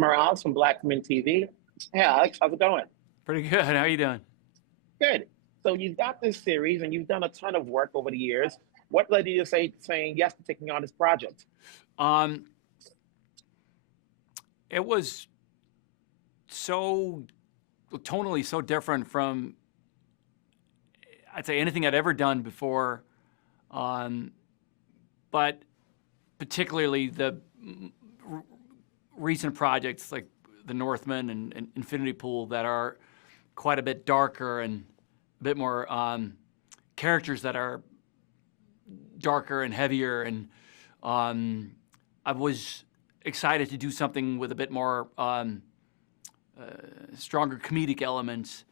Morales from Black Men TV. Hey, Alex, how's it going? Pretty good. How you doing? Good. So you've got this series and you've done a ton of work over the years. What led you to saying yes to taking on this project? Um, it was so tonally so different from I'd say anything I'd ever done before, um, but particularly the recent projects like The Northman and Infinity Pool that are quite a bit darker and a bit more characters that are darker and heavier, and I was excited to do something with a bit more stronger comedic elements.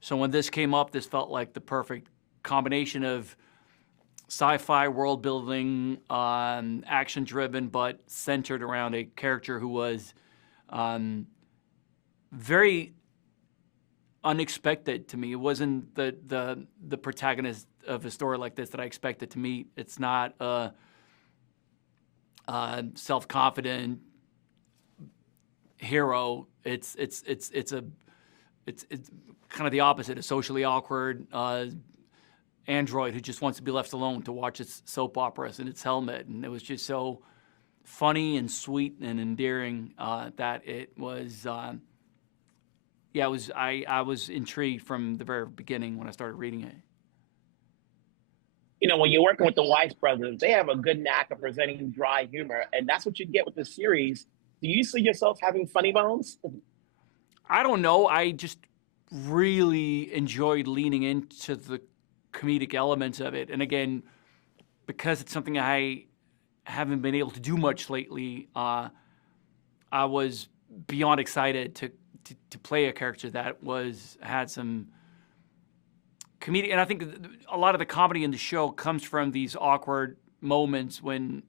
So when this came up, this felt like the perfect combination of sci-fi world building, action-driven, but centered around a character who was very unexpected to me. It wasn't the protagonist of a story like this that I expected to meet. It's not a self-confident hero. It's kind of the opposite. A socially awkward android who just wants to be left alone to watch its soap operas in its helmet, and it was just so funny and sweet and endearing that it was. Yeah, it was. I was intrigued from the very beginning when I started reading it. You know, when you're working with the Weiss brothers, they have a good knack of presenting dry humor, and that's what you get with the series. Do you see yourself having funny bones? I don't know. I just really enjoyed leaning into the comedic elements of it, and again, because it's something I haven't been able to do much lately, I was beyond excited to play a character that had some comedic, and I think a lot of the comedy in the show comes from these awkward moments when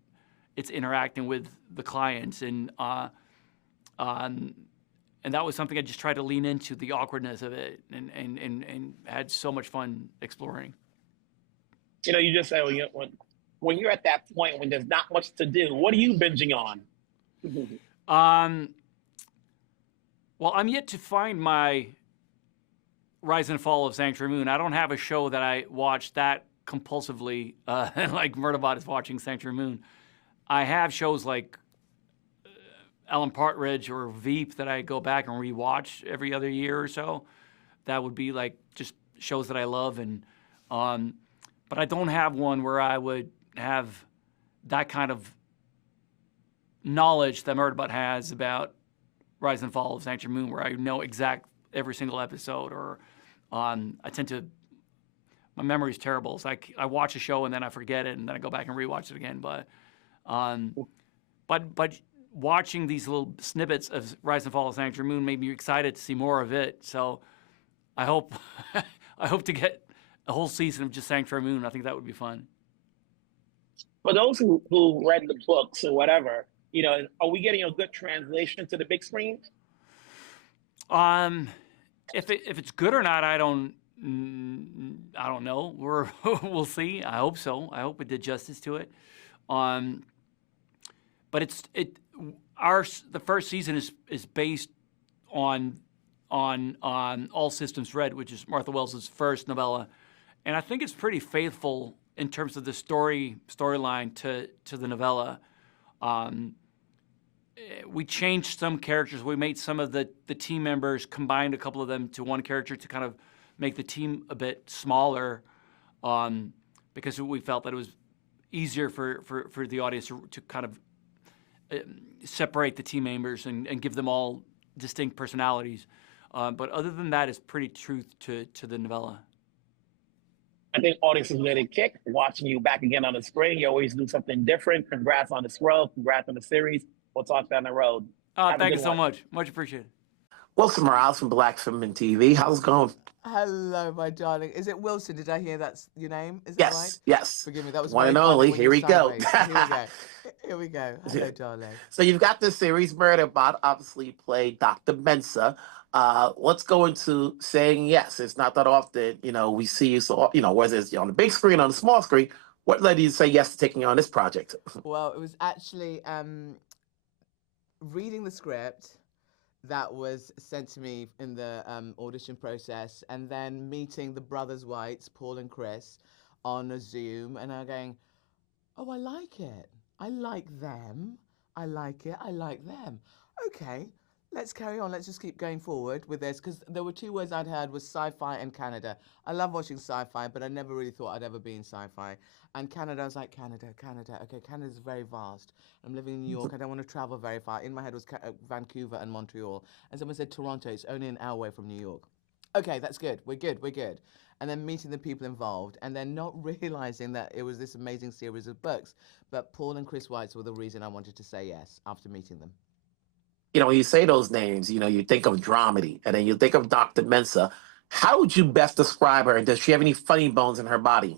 it's interacting with the clients, and that was something I just tried to lean into, the awkwardness of it, and had so much fun exploring. You know, you just said when you're at that point when there's not much to do, what are you binging on? Um, well, I'm yet to find my Rise and Fall of Sanctuary Moon. I don't have a show that I watch that compulsively, like Murderbot is watching Sanctuary Moon. I have shows like Alan Partridge or Veep that I go back and rewatch every other year or so. That would be like just shows that I love, and but I don't have one where I would have that kind of knowledge that Murderbot has about Rise and Fall of Sanctuary Moon, where I know every single episode, or I tend to, my memory's terrible. So I watch a show and then I forget it, and then I go back and rewatch it again. But watching these little snippets of Rise and Fall of Sanctuary Moon made me excited to see more of it. So I hope I hope to get a whole season of just Sanctuary Moon. I think that would be fun. For those who read the books or whatever, you know, are we getting a good translation to the big screen? If it's good or not, I don't know. We'll see. I hope so. I hope it did justice to it. But the first season is based on All Systems Red, which is Martha Wells' first novella, and I think it's pretty faithful in terms of the storyline to the novella. We changed some characters. We made some of the team members, combined a couple of them to one character to kind of make the team a bit smaller, because we felt that it was easier for the audience to kind of separate the team members and give them all distinct personalities. But other than that, it's pretty true to the novella. I think audiences let it kick. Watching you back again on the screen, you always do something different. Congrats on the scroll. Congrats on the series. We'll talk down the road. Thank you so much. Much appreciated. Wilson Morales from Black Men TV. How's it going? Hello, my darling. Is it Wilson? Did I hear that's your name? Is that Yes, right? yes. Forgive me. That was One very and funny only. when Here you we go. sideways. Here we go. Here we go. Hello, darling. So you've got this series, Murderbot, obviously played Dr. Mensah. Let's go into saying yes. It's not that often, you know, we see you, so, you know, whether it's on the big screen or on the small screen. What led you to say yes to taking on this project? Well, it was actually reading the script that was sent to me in the audition process, and then meeting the brothers Weitz, Paul and Chris, on a Zoom, and I'm going, oh, I like it. I like them. I like it. I like them. Okay, let's carry on. Let's just keep going forward with this, because there were two words I'd heard was sci-fi and Canada. I love watching sci-fi, but I never really thought I'd ever be in sci-fi. And Canada, I was like, Canada, Canada. Okay, Canada's very vast. I'm living in New York. I don't want to travel very far. In my head was Vancouver and Montreal. And someone said Toronto. It's only an hour away from New York. Okay, that's good. We're good. We're good. And then meeting the people involved, and then not realizing that it was this amazing series of books. But Paul and Chris Weitz were the reason I wanted to say yes after meeting them. You know, when you say those names, you know, you think of dramedy, and then you think of Dr. Mensah. How would you best describe her, and does she have any funny bones in her body?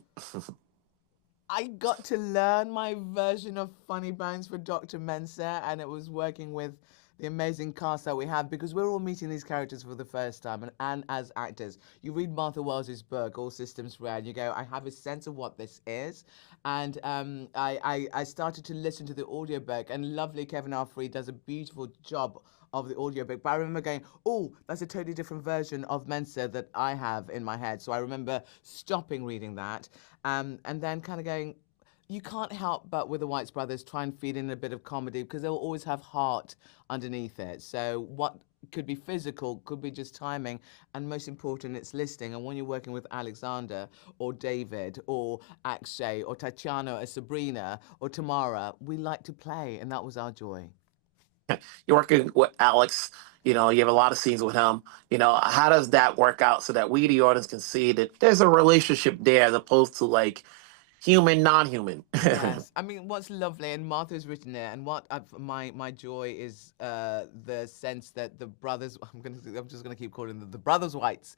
I got to learn my version of Funny Bones for Dr. Mensah, and it was working with the amazing cast that we have, because we're all meeting these characters for the first time, and as actors. You read Martha Wells's book, All Systems Red, you go, I have a sense of what this is. And I started to listen to the audiobook, and lovely Kevin R. Free does a beautiful job of the audiobook. But I remember going, oh, that's a totally different version of Mensah that I have in my head. So I remember stopping reading that, and then kind of going, you can't help but with the Weitz brothers try and feed in a bit of comedy, because they'll always have heart underneath it. So what could be physical could be just timing, and most important, it's listening. And when you're working with Alexander or David or Akshay or Tatiana or Sabrina or Tamara, we like to play, and that was our joy. You're working with Alex. You know, you have a lot of scenes with him. You know, how does that work out so that we, the audience, can see that there's a relationship there as opposed to like human, non-human? Yes, I mean, what's lovely, and Martha's written it, and what my joy is the sense that the brothers, I'm just gonna keep calling them the brothers Weitz,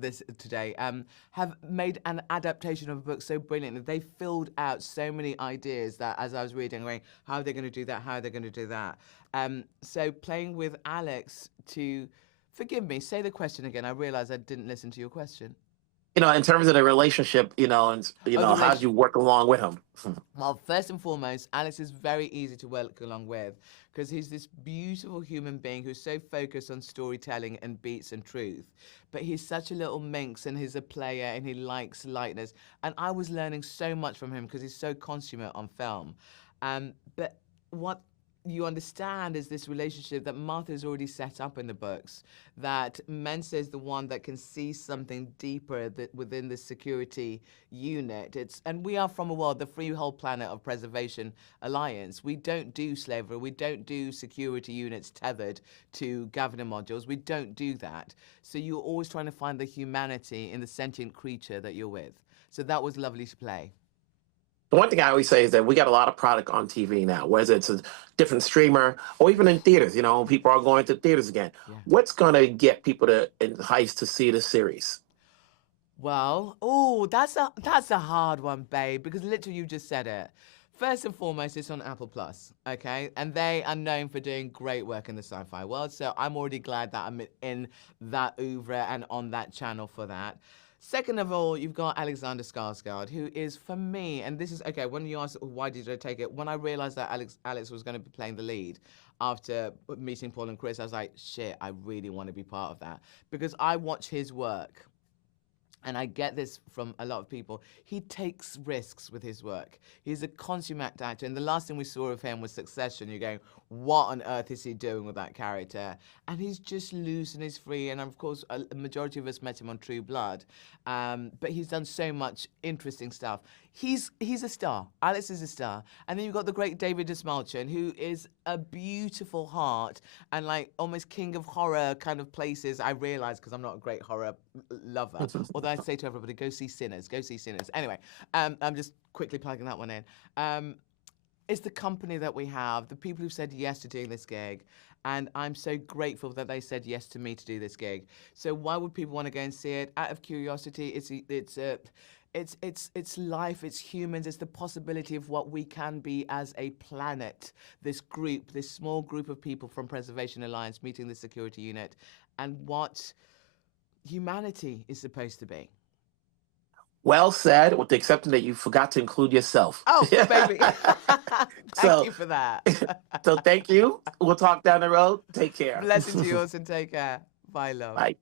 this today, have made an adaptation of a book so brilliantly. They filled out so many ideas that as I was reading, going, how are they going to do that? How are they going to do that? So playing with Alex to, forgive me, say the question again. I realized I didn't listen to your question. You know, in terms of the relationship, you know, and you Oh, know, how do you work along with him? Well, first and foremost, Alex is very easy to work along with, because he's this beautiful human being who's so focused on storytelling and beats and truth. But he's such a little minx, and he's a player, and he likes lightness. And I was learning so much from him because he's so consummate on film. But what you understand is this relationship that Martha's already set up in the books, that Mensah is the one that can see something deeper within the security unit. And we are from a world, the Freehold Planet of Preservation Alliance. We don't do slavery. We don't do security units tethered to governor modules. We don't do that. So you're always trying to find the humanity in the sentient creature that you're with. So that was lovely to play. The one thing I always say is that we got a lot of product on TV now, whether it's a different streamer or even in theaters. You know, people are going to theaters again. Yeah. What's going to get people to entice to see the series? Well, oh, that's a hard one, babe, because literally you just said it. First and foremost, it's on Apple Plus, okay? And they are known for doing great work in the sci-fi world, so I'm already glad that I'm in that oeuvre and on that channel for that. Second of all, you've got Alexander Skarsgård, who is, for me, and this is, okay, when you asked why did I take it, when I realized that Alex was going to be playing the lead after meeting Paul and Chris, I was like, shit, I really want to be part of that. Because I watch his work, and I get this from a lot of people, he takes risks with his work. He's a consummate actor, and the last thing we saw of him was Succession. You're going, what on earth is he doing with that character? And he's just loose and he's free, and of course, a majority of us met him on True Blood, but he's done so much interesting stuff. He's a star. Alex is a star. And then you've got the great David Desmalchin, who is a beautiful heart and like almost king of horror kind of places, I realize, because I'm not a great horror lover. Although I say to everybody, go see Sinners, go see Sinners. Anyway, I'm just quickly plugging that one in. It's the company that we have, the people who said yes to doing this gig, and I'm so grateful that they said yes to me to do this gig. So why would people want to go and see it? Out of curiosity, it's life, it's humans, it's the possibility of what we can be as a planet. This group, this small group of people from Preservation Alliance meeting the security unit, and what humanity is supposed to be. Well said, with the exception that you forgot to include yourself. Oh, baby. So- Thank you for that. So thank you. We'll talk down the road. Take care. Blessings to yours and take care. Bye, love. Bye.